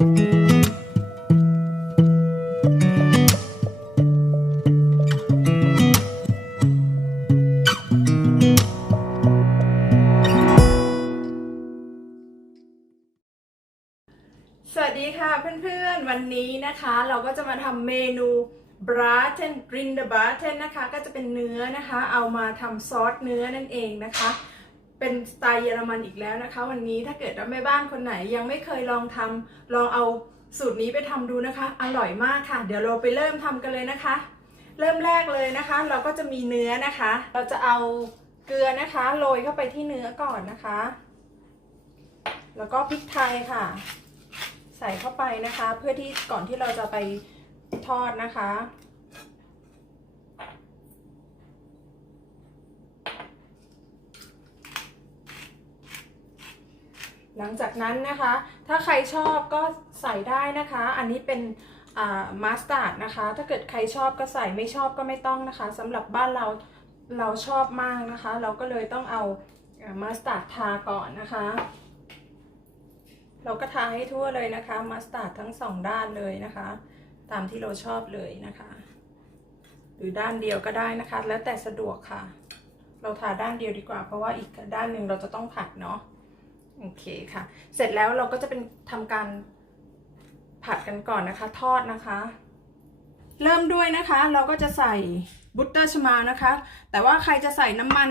สวัสดีค่ะเพื่อนๆ วันนี้นะคะเราก็จะมาทำเมนู braten grind braten นะคะ ก็จะเป็นเนื้อนะคะ เอามาทำซอสเนื้อนั่นเองนะคะ เป็นสไตล์เยอรมันอีกแล้วนะคะ วันนี้ถ้าเกิดว่าแม่บ้านคนไหนยังไม่เคยลองทำลองเอาสูตรนี้ไปทำดูนะคะ อร่อยมากค่ะ เดี๋ยวเราไปเริ่มทำกันเลยนะคะ เริ่มแรกเลยนะคะ เราก็จะมีเนื้อนะคะ เราจะเอาเกลือนะคะโรยเข้าไปที่เนื้อก่อนนะคะ แล้วก็พริกไทยค่ะ ใส่เข้าไปนะคะ เพื่อที่ก่อนที่เราจะไปทอดนะคะ หลังจากนั้นนะคะ ถ้าใครชอบก็ใส่ได้นะคะ อันนี้เป็นมาสตาร์ดนะคะ ถ้าเกิดใครชอบก็ใส่ไม่ชอบก็ไม่ต้องนะคะสำหรับบ้านเราเราชอบมากนะคะ เราก็เลยต้องเอามาสตาร์ดทาก่อนนะคะ เราก็ทาให้ทั่วเลยนะคะมัสตาร์ดทั้งสองด้านเลยนะคะ ตามที่เราชอบเลยนะคะ หรือด้านเดียวก็ได้นะคะ แล้วแต่สะดวกค่ะ เราทาด้านเดียวดีกว่า เพราะว่าอีกด้านหนึ่งเราจะต้องผัดเนาะ โอเคค่ะ เสร็จแล้วเราก็จะเป็นทำการผัดกันก่อนนะคะ ทอดนะคะ เริ่มด้วยนะคะ เราก็จะใส่บุตเตอร์ชมานะคะ แต่ว่าใครจะใส่น้ำมัน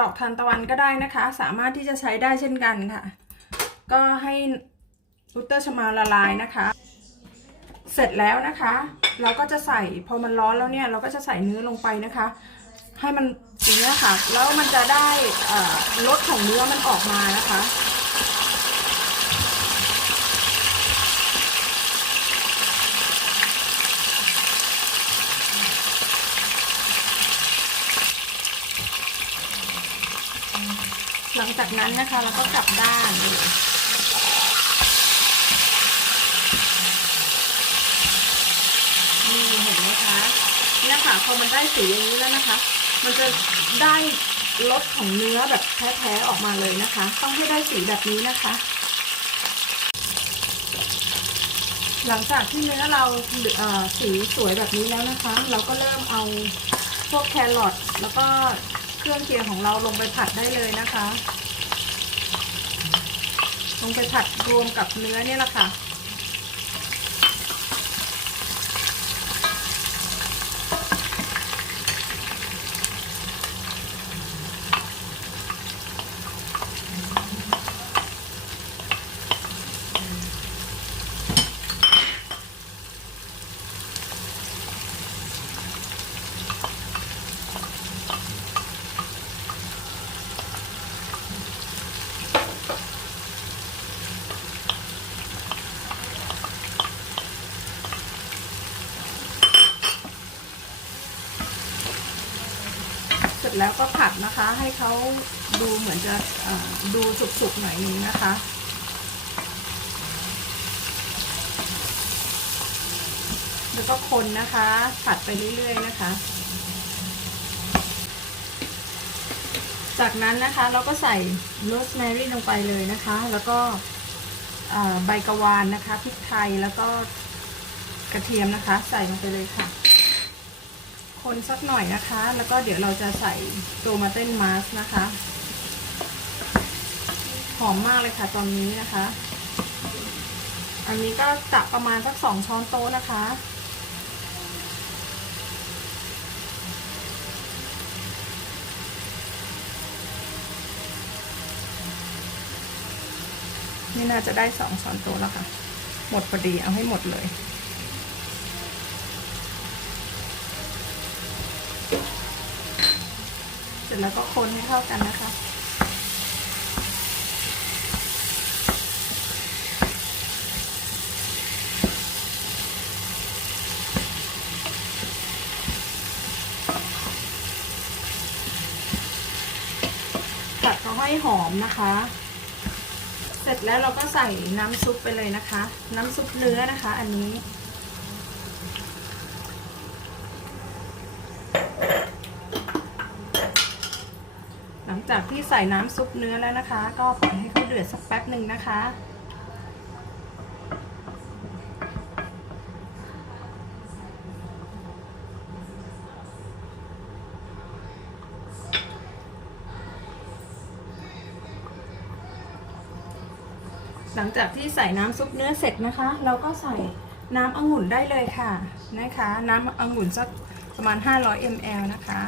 ดอกทานตะวันก็ได้นะคะ สามารถที่จะใช้ได้เช่นกันค่ะ ก็ให้บุตเตอร์ชมาละลายนะคะ เสร็จแล้วนะคะ เราก็จะใส่พอมันร้อนแล้วเนี่ย เราก็จะใส่เนื้อลงไปนะคะ ให้มันอย่างนี้ค่ะ แล้วมันจะได้รสของเนื้อมันออกมานะคะ จากนั้นนะคะเราก็กลับด้านนี่เห็นไหมคะเนี่ยค่ะพอมันได้สีอย่างนี้แล้วนะคะ มันจะได้รสของเนื้อแบบแท้ๆออกมาเลยนะคะ ต้องให้ได้สีแบบนี้นะคะ หลังจากที่เนื้อเราเสีสวยแบบนี้แล้วนะคะ เราก็เริ่มเอาพวกแครอทแล้วก็เครื่องเคียงของเราลงไปผัดได้เลยนะคะ ลงไปผัดรวมกับเนื้อเนี่ยแหละค่ะ ร็จแล้วก็ผัดนะคะ ให้เขาดูเหมือนจะดูสุกๆหน่อยนึงนะคะแล้วก็คนนะคะ ผัดไปเรื่อยๆนะคะ จากนั้นนะคะเราก็ใส่โรสแมรี่ลงไปเลยนะคะ แล้วก็ใบกะวานนะคะพริกไทยแล้วก็กระเทียมนะคะ ใส่ลงไปเลยค่ะ คนสักหน่อยนะคะ แล้วก็เดี๋ยวเราจะใส่โตมาเต้นมาสนะคะ หอมมากเลยค่ะตอนนี้นะคะ อันนี้ก็ตักประมาณสักสองช้อนโต๊ะนะคะนี่น่าจะได้สองช้อนโต๊ะแล้วค่ะ หมดพอดีเอาให้หมดเลย เสร็จแล้วก็คนให้เข้ากันนะคะ ผัดเขาให้หอมนะคะ เสร็จแล้วเราก็ใส่น้ำซุปไปเลยนะคะ น้ำซุปเนื้อนะคะ อันนี้ จากที่ใส่น้ำซุปเนื้อแล้วนะคะ ก็ปล่อยให้เขาเดือดสักแป๊บหนึ่งนะคะ หลังจากที่ใส่น้ำซุปเนื้อเสร็จนะคะ เราก็ใส่น้ำองุ่นได้เลยค่ะนะคะ น้ำองุ่นสักประมาณ 500 ml นะคะ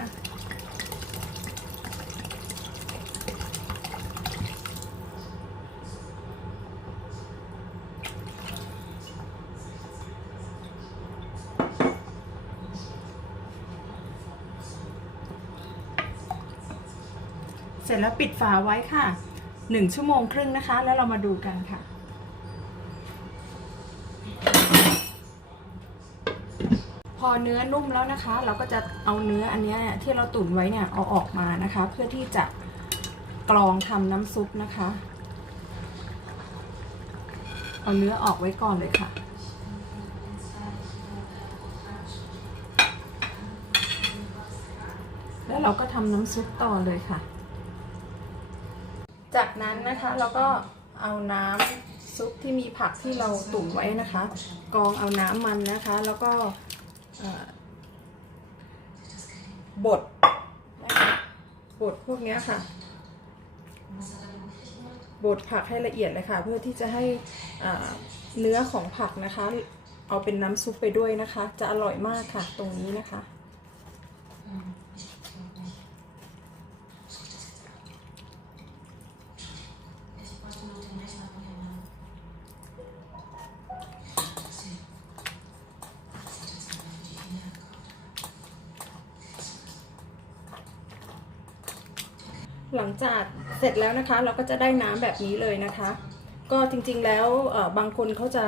เสร็จแล้วปิดฝาไว้ค่ะ 1 ชั่วโมงครึ่งนะคะ แล้วเรามาดูกันค่ะ พอเนื้อนุ่มแล้วนะคะ เราก็จะเอาเนื้ออันนี้ที่เราตุ๋นไว้เนี่ยเอาออกมานะคะ เพื่อที่จะกรองทำน้ำซุปนะคะ เอาเนื้อออกไว้ก่อนเลยค่ะแล้วเราก็ทำน้ำซุปต่อเลยค่ะ จากนั้นนะคะเราก็เอาน้ำซุปที่มีผักที่เราตุ๋นไว้นะคะกรองเอาน้ำมันนะคะ แล้วก็เอ่อบดนะคะบดพวกเนี้ยค่ะบดผักให้ละเอียดเลยค่ะ เพื่อที่จะให้อ่าเนื้อของผักนะคะ เอาเป็นน้ำซุปไปด้วยนะคะ จะอร่อยมากค่ะ ตรงนี้นะคะ หลังจากเสร็จแล้วนะคะเราก็จะได้น้ำแบบนี้เลยนะคะ ก็จริงๆแล้วบางคนเขาจะ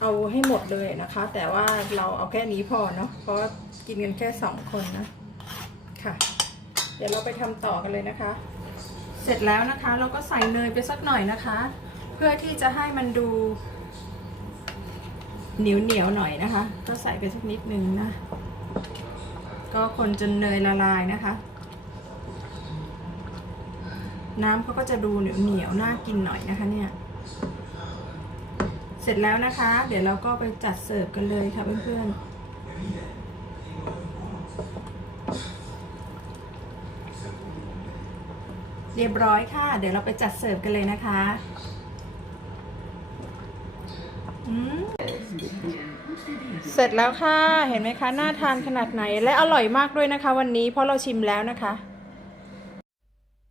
เอาให้หมดเลยนะคะ แต่ว่าเราเอาแค่นี้พอเนาะเพราะกินกันแค่สองคนนะค่ะ เดี๋ยวเราไปทำต่อกันเลยนะคะ เสร็จแล้วนะคะเราก็ใส่เนยไปสักหน่อยนะคะ เพื่อที่จะให้มันดูเหนียวเหนียวหน่อยนะคะ ก็ใส่ไปสักนิดนึงนะ ก็คนจนเนยละลายนะคะ น้ำเขาก็จะดูเหนียวเหนียวๆน่ากินหน่อยนะคะเนี่ย เสร็จแล้วนะคะ เดี๋ยวเราก็ไปจัดเสิร์ฟกันเลยค่ะเพื่อนๆ เรียบร้อยค่ะ เดี๋ยวเราไปจัดเสิร์ฟกันเลยนะคะเสร็จแล้วค่ะ เห็นไหมคะ น่าทานขนาดไหน และอร่อยมากด้วยนะคะ วันนี้เพราะเราชิมแล้วนะคะ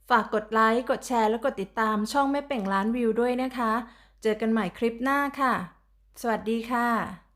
ฝากกดไลค์ กดแชร์ และกดติดตามช่องแม่เป่งล้านวิวด้วยนะคะ เจอกันใหม่คลิปหน้าค่ะ สวัสดีค่ะ